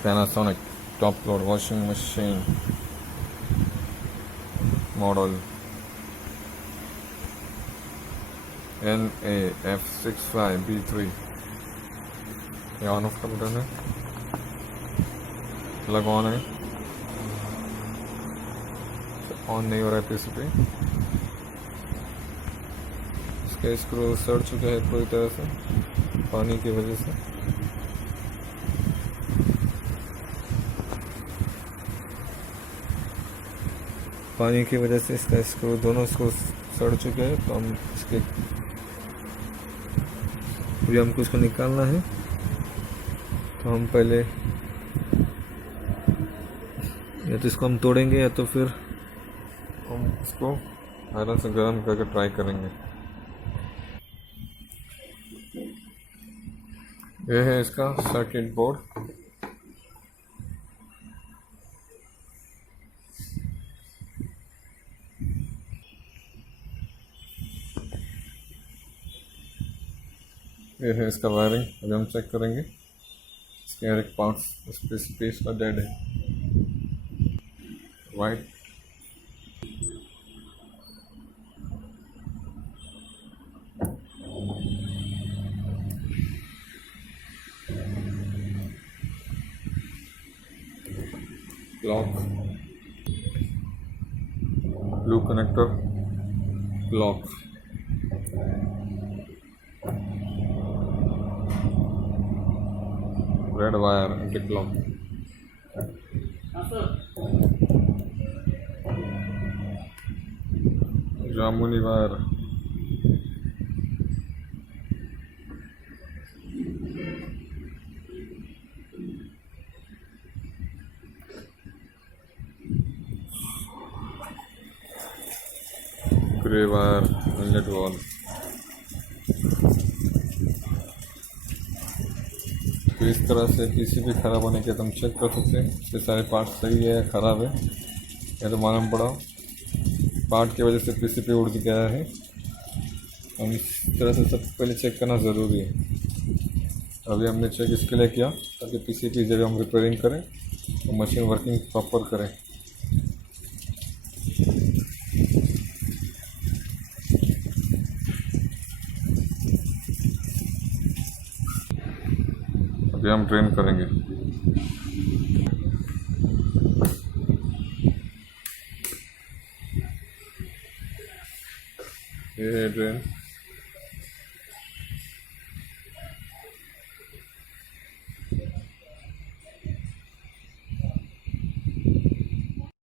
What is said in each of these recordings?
Panasonic top load washing machine model NA-F65B3। ये on off का button है, plug on है, ऑन नहीं हो रहा है पीसीपी। इसके स्क्रू सड़ चुके हैं पूरी तरह से पानी की वजह से। पानी की वजह से इसका स्क्रू, दोनों स्क्रू सड़ चुके हैं। तो हम इसके अभी हमको इसको निकालना है। तो हम पहले या तो इसको हम तोड़ेंगे या तो फिर हम इसको आयरन से गर्म करके ट्राई करेंगे। यह है इसका सर्किट बोर्ड। यह है इसका वायरिंग। अभी हम चेक करेंगे। इसके हर एक पार्ट्स स्पेस का डेड है। White clock, blue connector clock, red wire anti clock, जामुनी wire, grey wire, inlet wall. तो इस तरह से पीसीबी खराब होने के तुम चेक कर सकते हैं। इसके सारे पार्ट सही है या ख़राब है, या तो मालूम पड़ा पार्ट की वजह से पीसीबी उड़ गया है। हम इस तरह से सब पहले चेक करना ज़रूरी है। अभी हमने चेक इसके लिए किया ताकि पीसीबी जब हम रिपेयरिंग करें तो मशीन वर्किंग प्रॉपर करें। अभी हम ड्रेन करेंगे। ये है ड्रेन।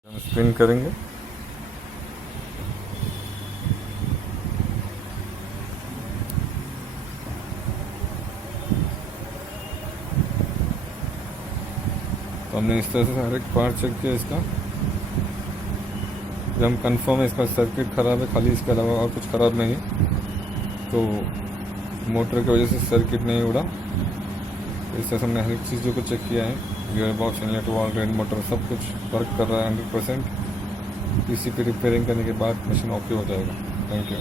हम स्पिन करेंगे। तो हमने इस तरह से हर एक पार्ट चेक किया इसका। जब हम कंफर्म है इसका सर्किट ख़राब है, खाली इसके अलावा और कुछ ख़राब नहीं, तो मोटर की वजह से सर्किट नहीं उड़ा। इस तरह से हमने हर एक चीज़ों को चेक किया है। Gear box, inlet valve, red motor सब कुछ वर्क कर रहा है 100%। पीसीबी रिपेयरिंग करने के बाद मशीन ओके हो जाएगा। Thank you.